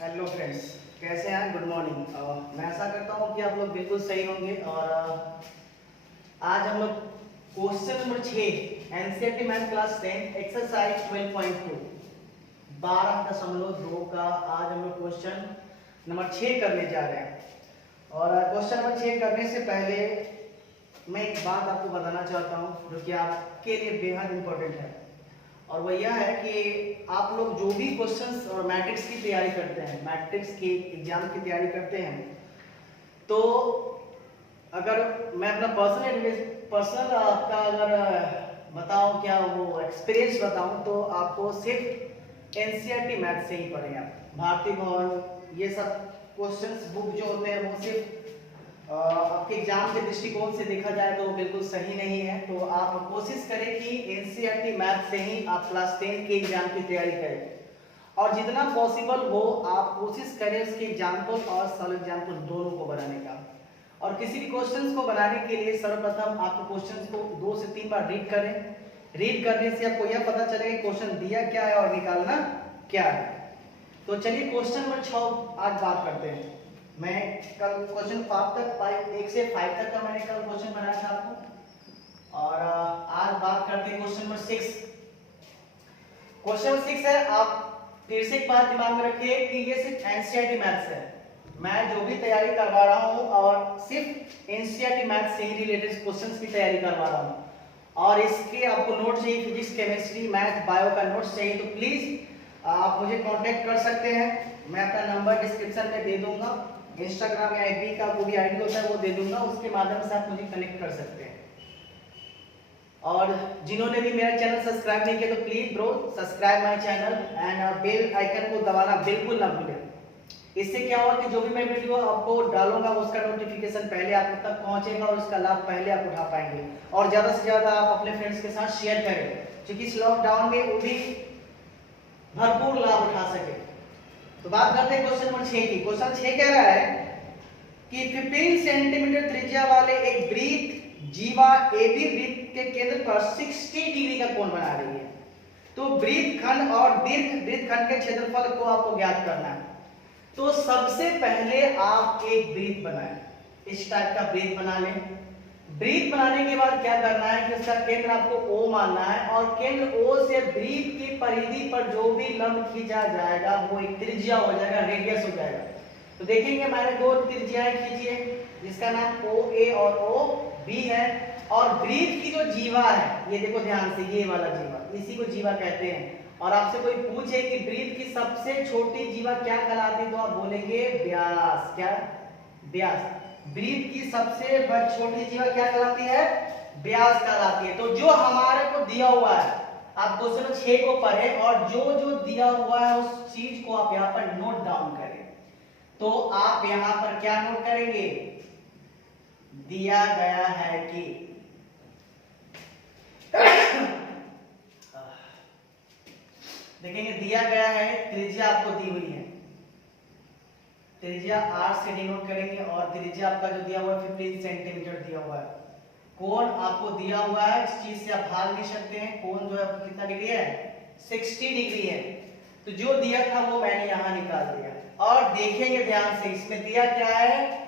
Hello friends, कैसे हैं? Good morning. मैं आशा करता हूँ कि आप लोग बिल्कुल सही होंगे। और आज हम लोग question number 6 NCERT math class 10 exercise 12.2 12.2 का आज हम लोग क्वेश्चन नंबर 6 करने जा रहे हैं। और क्वेश्चन नंबर 6 करने से पहले मैं एक बात आपको बताना चाहता हूँ जो कि आपके लिए बेहद इंपॉर्टेंट है। और वो यह है कि आप लोग जो भी क्वेश्चंस और मैट्रिक्स की तैयारी करते हैं, मैट्रिक्स की एग्जाम की तैयारी करते हैं, तो अगर मैं अपना पर्सनल आपका अगर बताऊं, क्या वो एक्सपीरियंस बताऊं, तो आपको सिर्फ एनसीईआरटी मैथ से ही पढ़ें। आप भारतीय भवन ये सब क्वेश्चंस बुक जो होते हैं वो सिर्फ आपके एग्जाम के दृष्टिकोण से देखा जाए तो बिल्कुल सही नहीं है। तो आप कोशिश करें कि एनसीईआरटी मैथ से ही आप क्लास 10 के एग्जाम की तैयारी करें। और जितना पॉसिबल हो आप कोशिश करें उसके एग्जाम्पल और सरल एग्जाम्पल दोनों को बनाने का। और किसी भी क्वेश्चंस को बनाने के लिए सर्वप्रथम आपको क्वेश्चंस को 2 से 3 बार रीड करें। रीड करने से आपको यह पता चलेगा क्वेश्चन दिया क्या है और निकालना क्या है। तो चलिए क्वेश्चन नंबर 6 आज बात करते हैं। मैं कल क्वेश्चन 5 तक 1 से 5 तक का मैंने कल क्वेश्चन बनाया था आपको। और आज बात करते हैं क्वेश्चन नंबर 6। क्वेश्चन नंबर 6 है, आप फिर से एक बात दिमाग में रखिए कि ये सिर्फ एनसीईआरटी मैथ्स है। मैं जो भी तैयारी करवा रहा हूँ और सिर्फ एनसीईआरटी मैथ्स से ही रिलेटेड क्वेश्चंस की तैयारी करवा रहा हूँ। और इसके आपको नोट चाहिए, फिजिक्स, केमिस्ट्री, मैथ, बायो का नोट्स चाहिए, तो प्लीज आप मुझे कांटेक्ट कर सकते हैं। मैं अपना नंबर डिस्क्रिप्शन में दे दूंगा, इंस्टाग्राम या एफबी का वो भी आईडी होता है वो दे दूंगा, उसके माध्यम से आप मुझे कनेक्ट कर सकते हैं। और जिन्होंने भी मेरा चैनल सब्सक्राइब नहीं किया तो please bro subscribe my channel and bell icon को दबाना बिल्कुल ना भूलें। इससे क्या होगा कि जो भी मैं वीडियो आपको डालूंगा उसका नोटिफिकेशन पहले आप तक पहुंचेगा और उसका लाभ पहले आप उठा पाएंगे। और ज्यादा से ज्यादा आप अपने फ्रेंड्स के साथ शेयर करें, क्योंकि इस लॉकडाउन में वो भी भरपूर लाभ उठा सके। तो बात करते हैं क्वेश्चन नंबर 6 की। क्वेश्चन 6 कह रहा है कि 15 सेंटीमीटर त्रिज्या वाले एक वृत्त जीवा AB वृत्त के केंद्र पर 60 डिग्री का कोण बना रही है। तो वृत्तखंड और दीर्घ वृत्तखंड के क्षेत्रफल को आपको ज्ञात करना है। तो सबसे पहले आप एक वृत्त बनाएं, इस टाइप का वृत्त बना लें। वृत्त बनाने के बाद क्या करना है कि उसका केंद्र आपको O मानना है और केंद्र O से वृत्त की परिधि पर जो भी लंब खींचा जाएगा वो एक त्रिज्या हो जाएगा, रेडियस हो जाएगा। तो देखेंगे मैंने 2 त्रिज्याएं खींची है जिसका नाम OA और OB है। और वृत्त की जो जीवा है, ये देखो ध्यान से, ये वाला जीवा, इसी को जीवा कहते हैं। और आपसे कोई पूछे कि वृत्त की सबसे छोटी जीवा क्या कहलाती है तो आप बोलेंगे व्यास। क्या? व्यास। वृत्त की सबसे छोटी जीवा क्या कहलाती है? व्यास कहलाती है। तो जो हमारे को दिया हुआ है, आप क्वेश्चन 6 को पढ़ें और जो जो दिया हुआ है उस चीज को आप यहाँ पर नोट डाउन करें। तो आप यहाँ पर क्या नोट करेंगे? दिया गया है कि देखेंगे दिया गया है, त्रिज्या आपको दी हुई है, त्रिज्या R से डिनोट करेंगे और त्रिज्या आपका जो दिया हुआ है 15 सेंटीमीटर दिया हुआ है। कोण आपको दिया हुआ है, इस चीज से आप भाग नहीं सकते हैं। कोण जो है आपको कितना डिग्री है? 60 डिग्री है। तो जो दिया था वो मैंने यहां निकाल दिया। और देखेंगे ध्यान से, इसमें दिया क्या है?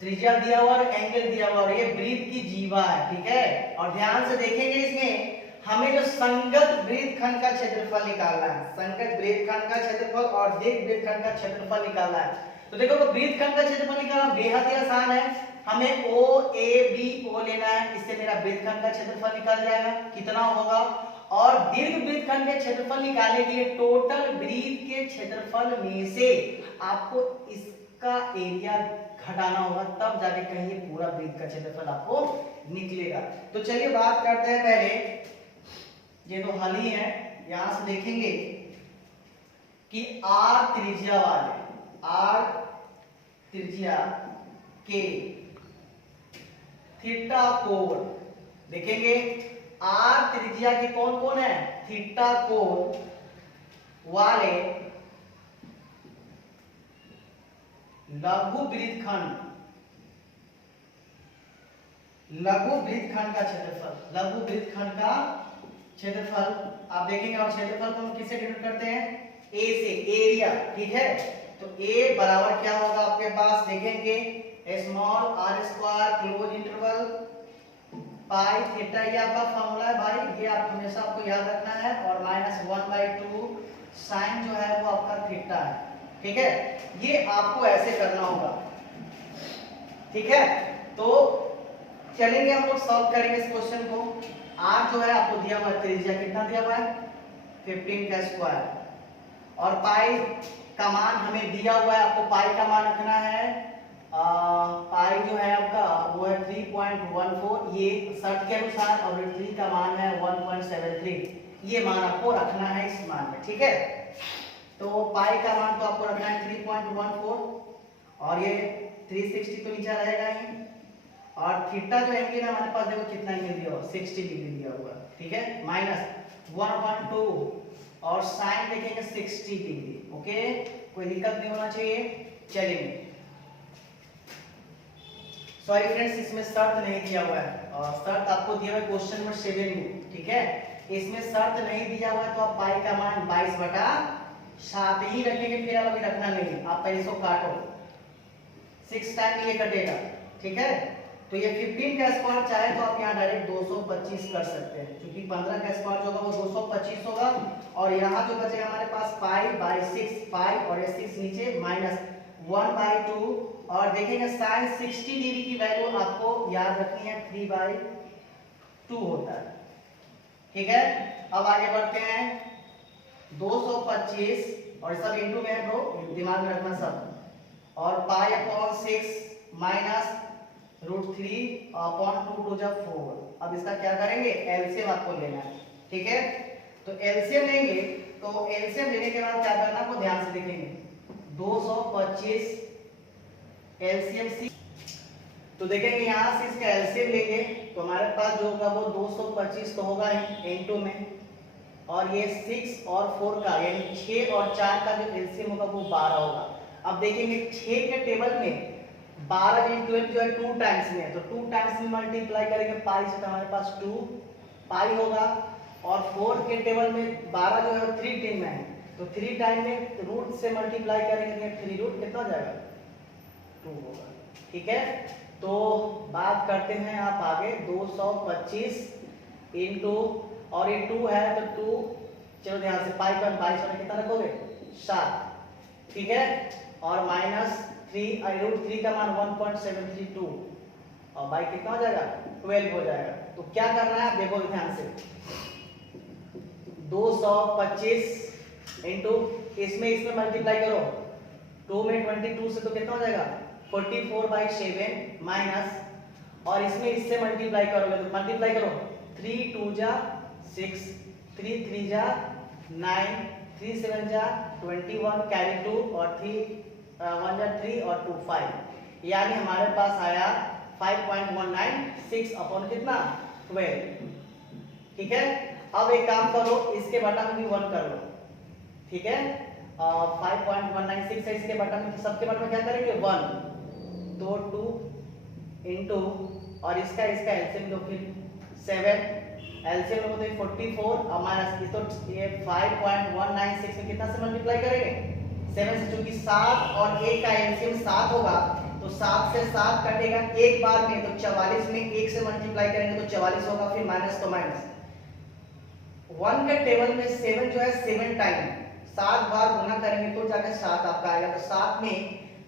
त्रिज्या दिया हुआ और एंगल दिया हुआ और ये वृत्त की जीवा है, ठीक है। और ध्यान से देखेंगे इसमें हमें जो संगत वृत्तखंड का क्षेत्रफल निकालना है, संगत वृत्तखंड का क्षेत्रफल और दीर्घ वृत्तखंड का क्षेत्रफल निकालना है। तो देखो वृत्तखंड का क्षेत्रफल निकालना बेहद ही आसान है। हमें OABO लेना है, इससे मेरा वृत्तखंड का क्षेत्रफल निकल जाएगा, कितना होगा। और दीर्घ वृत्तखंड के क्षेत्रफल निकालने के लिए टोटल वृत्त के क्षेत्रफल में से आपको इसका एरिया घटाना होगा, तब जाके कहीं पूरा वृत्त का क्षेत्रफल आपको निकलेगा। तो चलिए बात करते हैं पहले, ये तो हल ही है। यहां से देखेंगे कि R त्रिज्या वाले, R त्रिज्या के थीटा कोण, देखेंगे R त्रिज्या के कौन कौन है? थीटा कोण वाले लघु वृत्तखंड, लघु वृत्तखंड का क्षेत्रफल, लघु वृत्तखंड का क्षेत्रफल आप देखेंगे। और क्षेत्रफल को हम किससे डिनोट करते हैं? A से। ठीक है। तो a बराबर क्या होगा आपके पास, देखेंगे small r square close interval pi theta, ये आपका फॉर्मूला है भाई, ये आप हमेशा आपको याद रखना है, और -1/2 साइन जो है वो आपका थीटा है, ठीक है। ये आपको ऐसे करना होगा, ठीक है। तो चलेंगे हम लोग सॉल्व करेंगे इस क्वेश्चन को। r जो है आपको दिया हुआ है त्रिज्या, कितना दिया हुआ है 15 का स्क्वायर, और पाई का मान हमें दिया हुआ है, आपको पाई का मान रखना है, पाई जो है आपका वो है 3.14, ये शर्त के अनुसार, और 3 का मान है 1.73, ये मान आपको रखना है इस मान में, ठीक है। तो पाई का मान तो आपको रखना है 3.14, और ये 360 तो नीचे रहेगा ही, और थीटा जो एंगल है हमारे पास देखो कितना एंगल दिया हुआ 60 डिग्री दिया हुआ, ठीक है, -1/2, और साइन देखेंगे 60 डिग्री, ओके, कोई दिक्कत नहीं होना चाहिए। चलेंगे, सॉरी फ्रेंड्स इसमें शर्त नहीं दिया हुआ है, और शर्त आपको दिया हुआ है क्वेश्चन नंबर 7 में, ठीक है। इसमें शर्त नहीं दिया हुआ है, तो आप पाई का मान 22/7 ही रखेंगे, फिर आप अभी रखना नहीं, आप पहले इसको काटो, 6 टाइम ये कटेगा, ठीक है। तो ये 15 का स्क्वायर चाहे तो आप यहाँ डायरेक्ट 225 कर सकते हैं, क्योंकि 15 का स्क्वायर जो होगा वो 225 होगा, और यहाँ जो बचेगा हमारे पास पाई/6, पाई और 6 नीचे -1/2, और देखेंगे साइन 60 डिग्री की वैल्यू आपको याद रखनी है 3/2 होता है, ठीक है। अब आगे बढ़ते हैं, 225 और सब इंटू में है ब्रो, दिमाग में रखना सब, और पाई/6 -√3/2 जब 4। अब इसका क्या करेंगे, एलसीएम आपको लेना है, ठीक है। तो एलसीएम लेंगे, तो एलसीएम लेने के बाद क्या करना आपको ध्यान से देखेंगे, 225 एलसीएम सी, तो देखेंगे यहाँ से इसका एलसीएम लेंगे, तो हमारे पास जो होगा वो 225 तो होगा ही इनटू में, और ये 6 और 4 का यानी 6 और 4 का जो एलसीएम होगा वो 12 होगा। अब देखेंगे 6 के टेबल में 12 × 12 जो है 2 टाइम्स में है, तो 2 टाइम्स में मल्टीप्लाई करेंगे पाई से, तो हमारे पास 2 पाई होगा, और 4 के टेबल में 12 जो है वो 3 10 में है, तो 3 टाइम में रूट से मल्टीप्लाई करेंगे, 3 रूट कितना हो जाएगा 2 होगा, ठीक है। तो बात करते हैं आप आगे, 225 इंटू, और ये 2 है तो 2, चलो ध्यान से पाई पर 22 में कितना रखोगे 7, ठीक है, और -3√3 का मान 1.732, और बाई कितना हो जाएगा 12 हो जाएगा। तो क्या करना है देखो ध्यान से, 225 इंटू इसमें मल्टीप्लाई करो, 2 में 22 से तो कितना हो जाएगा 44/7 माइनस, और इसमें इससे मल्टीप्लाई करोगे तो मल्टीप्लाई करो, 3 2 जा 6, 3 3 जा 9, 3 7 जा 21, कैरी 2, और 3 1 जा 3, और 2 5, यानी हमारे पास आया 5.196 अपॉन कितना 12, ठीक है। अब एक काम करो, इसके बटा में भी 1 कर लो, ठीक है, 5.196 है, इसके बटा में, सबके बटा में क्या करेंगे 1, तो 2 इंटू, और इसका एलसीएम दो, फिर 7 एलसीएम लोगे तो 44, और माइनस तो ये 5.196 में कितना से मल्टीप्लाई करेंगे 7 से, चूंकि 7 और 1 का एलसीएम 7 होगा, तो 7 से 7 कटेगा एक बार में, तो 44 में 1 से मल्टीप्लाई करेंगे तो 44 होगा, फिर माइनस तो माइनस, 1 के टेबल में 7 जो है 7 टाइम 7 बार गुना करेंगे तो जाकर 7 आपका आएगा, तो 7 में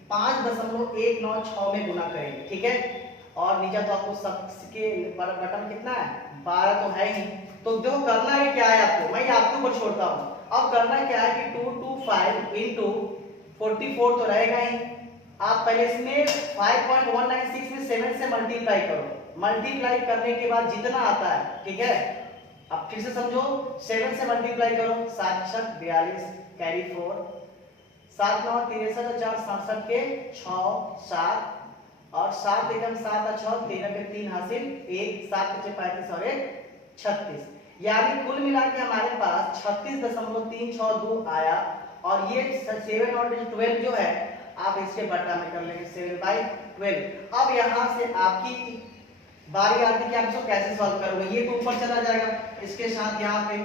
5.196 में गुना करेंगे, ठीक है। और नीचे तो आपको सबके बटन कितना है 12 तो है ही, तो जो करना है क्या है आपको, मैं आपके ऊपर छोड़ता हूँ। अब करना क्या है कि 225 इंटू 44 तो रहेगा ही, आप पहले इसमें 5.196 में 7 से मल्टीप्लाई करो, मल्टीप्लाई करने के बाद जितना आता है, ठीक है, अब फिर से समझो, 7 से मल्टीप्लाई करो, 7 7 42, कैरी 4, 7 9 63 और 4 67 के 6 7, और 7 एकम 7 और 6 13 के 3 हासिल 1, 7 5 35 और 1 36, यानी कुल मिला के हमारे पास 36.362 आया, और ये 7 और 12 जो है आप इसके बटा में कर लेंगे 7/12। अब यहाँ से आपकी बारी आती है कि आप इसको कैसे सॉल्व करोगे, ये तो ऊपर चला जाएगा इसके साथ यहाँ पे,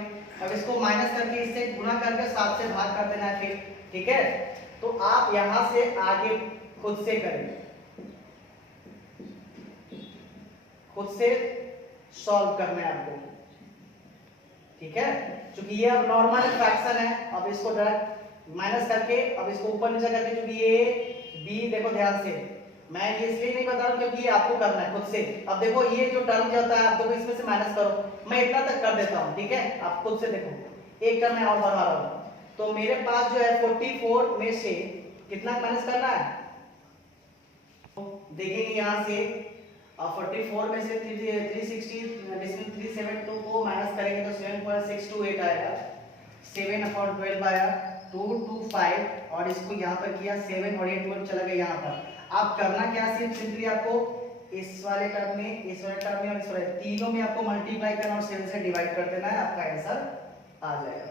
अब इसको माइनस करके इससे गुणा करके 7 से भाग कर देना है फिर, ठीक है। तो आप यहां से आगे खुद से करें, खुद से सॉल्व करना है आपको, ठीक है। क्योंकि ये अब नॉर्मल फ्रैक्शन है, अब इसको डायरेक्ट माइनस करके अब इसको ऊपर नीचे करके, क्योंकि ये बी देखो ध्यान से, मैं ये इसलिए नहीं बता रहा क्योंकि ये आपको करना है खुद से। अब देखो ये जो टर्म जो होता है आप देखो इसमें से माइनस करो, मैं इतना तक कर देता हूं, ठीक है। आप खुद से देखो, एक टर्म मैं और बढ़ा रहा हूं, तो मेरे पास जो है 44 में से कितना माइनस करना है, देखेंगे यहां से। अब 44 में से 372 को माइनस करेंगे तो 7.628 आएगा, 7/12 आया, 225 और इसको यहाँ पर किया 7 और 8 चला गया यहाँ पर। आप करना क्या, सिंपली आपको इस वाले टर्म में, इस वाले टर्म में और इस वाले तीनों में आपको मल्टीप्लाई करना और 7 से डिवाइड कर देना है, आपका आंसर आ जाएगा।